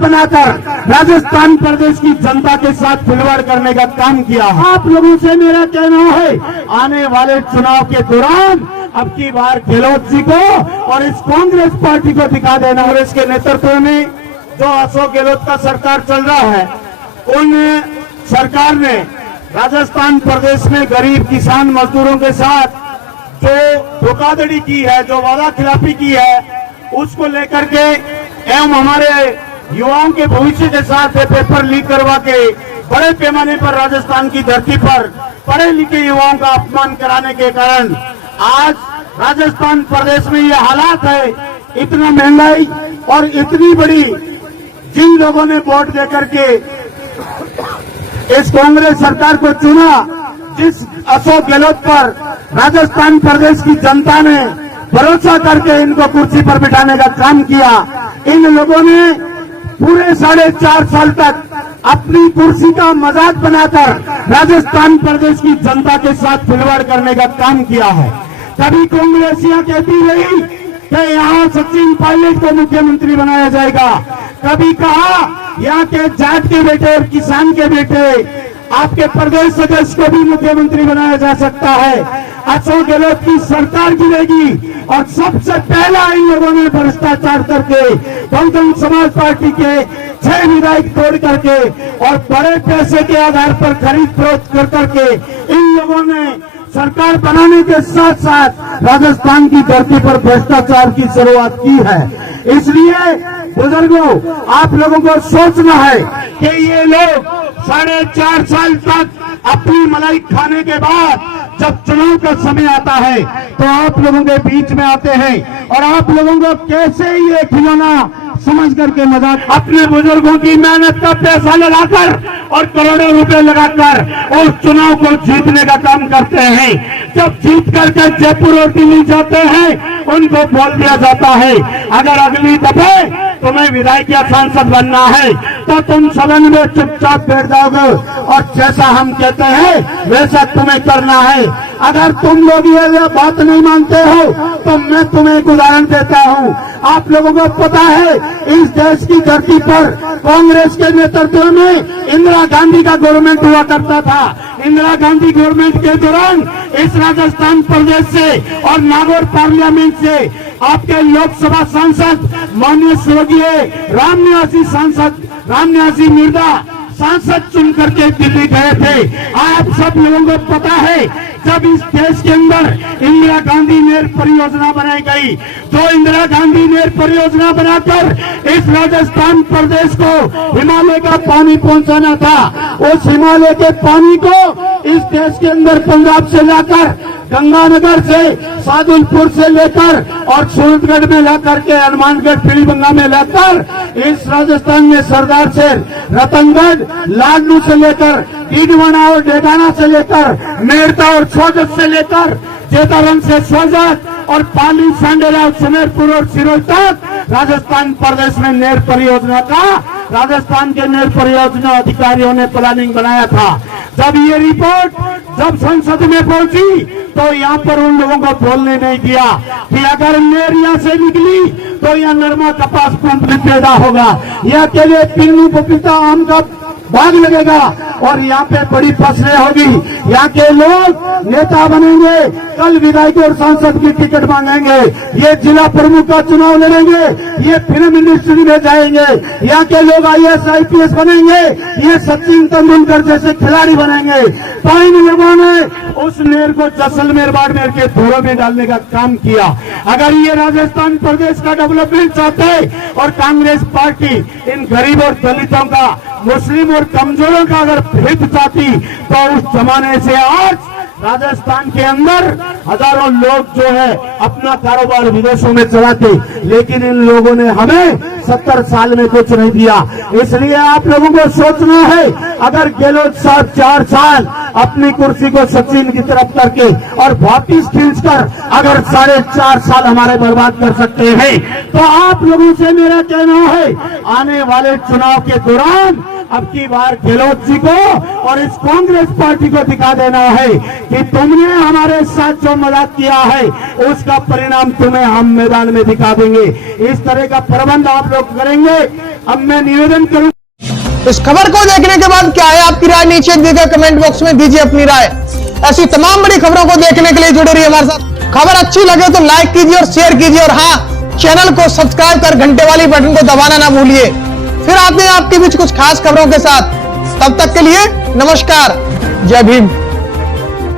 बनाकर राजस्थान प्रदेश की जनता के साथ खिलवाड़ करने का काम किया। आप लोगों से मेरा कहना है, आने वाले चुनाव के दौरान अब की बार गहलोत जी को और इस कांग्रेस पार्टी को दिखा देना। कांग्रेस के नेतृत्व में जो अशोक गहलोत का सरकार चल रहा है, उन सरकार ने राजस्थान प्रदेश में गरीब किसान मजदूरों के साथ जो धोखाधड़ी की है, जो वादा खिलाफी की है, उसको लेकर के एवं हमारे युवाओं के भविष्य के साथ पेपर लीक करवा के बड़े पैमाने पर राजस्थान की धरती पर पढ़े लिखे युवाओं का अपमान कराने के कारण आज राजस्थान प्रदेश में ये हालात है। इतना महंगाई और इतनी बड़ी, जिन लोगों ने वोट देकर के इस कांग्रेस सरकार को चुना, जिस अशोक गहलोत पर राजस्थान प्रदेश की जनता ने भरोसा करके इनको कुर्सी पर बिठाने का काम किया, इन लोगों ने पूरे 4.5 साल तक अपनी कुर्सी का मजाक बनाकर राजस्थान प्रदेश की जनता के साथ खिलवाड़ करने का काम किया है। कभी कांग्रेसियां कहती रही कि यहाँ सचिन पायलट को मुख्यमंत्री बनाया जाएगा, कभी कहा यहाँ के जाट के बेटे और किसान के बेटे आपके प्रदेश सदस्य को भी मुख्यमंत्री बनाया जा सकता है। अशोक गहलोत की सरकार गिरेगी और सबसे पहला इन लोगों ने भ्रष्टाचार करके बहुजन समाज पार्टी के 6 विधायक तोड़ करके और बड़े पैसे के आधार पर खरीद फरोख्त कर करके इन लोगों ने सरकार बनाने के साथ साथ राजस्थान की धरती पर भ्रष्टाचार की शुरुआत की है। इसलिए बुजुर्गों, आप लोगों को सोचना है कि ये लोग 4.5 साल तक अपनी मलाई खाने के बाद जब चुनाव का समय आता है तो आप लोगों के बीच में आते हैं और आप लोगों को कैसे ये खिलौना समझ करके मजाक, अपने बुजुर्गों की मेहनत का पैसा लगाकर और करोड़ों रुपए लगाकर उस चुनाव को जीतने का काम करते हैं। जब जीत करके जयपुर और दिल्ली जाते हैं, उनको बोल दिया जाता है अगर अगली दफे तुम्हें विधायक या सांसद बनना है तो तुम सदन में चुपचाप बैठ जाओगे और जैसा हम कहते हैं वैसा तुम्हें करना है। अगर तुम लोग ये बात नहीं मानते हो तो मैं तुम्हें एक उदाहरण देता हूँ। आप लोगों को पता है इस देश की धरती पर कांग्रेस के नेतृत्व में इंदिरा गांधी का गवर्नमेंट हुआ करता था। इंदिरा गांधी गवर्नमेंट के दौरान इस राजस्थान प्रदेश से और नागौर पार्लियामेंट से आपके लोकसभा सांसद माननीय स्वर्गीय रामनिवासी मिर्जा सांसद चुन करके दिल्ली गए थे। आप सब लोगों को पता है जब इस देश के अंदर इंदिरा गांधी नहर परियोजना बनाई गई, तो इंदिरा गांधी नहर परियोजना बनाकर इस राजस्थान प्रदेश को हिमालय का पानी पहुंचाना था। उस हिमालय के पानी को इस देश के अंदर पंजाब से लाकर, गंगानगर से, सादुलपुर से लेकर और सूरतगढ़ में लाकर के हनुमानगढ़ पीलीबंगा में लाकर इस राजस्थान में सरदार से रतनगढ़, लाडलू से लेकर डीडवाना और डेगाना से लेकर मेड़ता और सोजत से लेकर जेतावन से सोजत और पाली, सांडेला, सुमेरपुर और सिरोही तक राजस्थान प्रदेश में नहर परियोजना का राजस्थान के नहर परियोजना अधिकारियों ने प्लानिंग बनाया था। जब ये रिपोर्ट जब संसद में पहुंची तो यहाँ पर उन लोगों को बोलने नहीं दिया कि अगर नहर यहाँ से निकली तो यहाँ नरमा कपास पैदा होगा, यहाँ के लिए किन्नू, पपीता, आम का बाग लगेगा और यहाँ पे बड़ी फसलें होगी। यहाँ के लोग नेता बनेंगे, कल विधायक और सांसद की टिकट मांगेंगे, ये जिला प्रमुख का चुनाव लड़ेंगे, ये फिल्म इंडस्ट्री में जाएंगे, यहाँ के लोग IAS IPS बनेंगे, ये सचिन तेंदुलकर जैसे खिलाड़ी बनेंगे। तो इन लोगों ने उस नहर को जैसलमेर, बाड़मेर के धोरों में डालने का काम किया। अगर ये राजस्थान प्रदेश का डेवलपमेंट चाहते और कांग्रेस पार्टी इन गरीब और दलितों का, मुस्लिम और कमजोरों का अगर हित चाहती तो उस जमाने से आज राजस्थान के अंदर हजारों लोग जो है अपना कारोबार विदेशों में चलाते, लेकिन इन लोगों ने हमें 70 साल में कुछ नहीं दिया। इसलिए आप लोगों को सोचना है, अगर गहलोत साहब 4 साल अपनी कुर्सी को सचिन की तरफ करके और वापिस खींचकर अगर 4.5 साल हमारे बर्बाद कर सकते हैं, तो आप लोगों से मेरा कहना है, आने वाले चुनाव के दौरान अब की बार गहलोत जी को और इस कांग्रेस पार्टी को दिखा देना है कि तुमने हमारे साथ जो मजाक किया है उसका परिणाम तुम्हें हम मैदान में दिखा देंगे। इस तरह का प्रबंध आप लोग करेंगे अब मैं निवेदन करूं। इस खबर को देखने के बाद क्या है आपकी राय, नीचे दिए कमेंट बॉक्स में दीजिए अपनी राय। ऐसी तमाम बड़ी खबरों को देखने के लिए जुड़े रहिए हमारे साथ। खबर अच्छी लगे तो लाइक कीजिए और शेयर कीजिए, और हाँ, चैनल को सब्सक्राइब कर घंटे वाली बटन को दबाना ना भूलिए। फिर आते हैं आपके बीच कुछ खास खबरों के साथ। तब तक के लिए नमस्कार, जय भीम।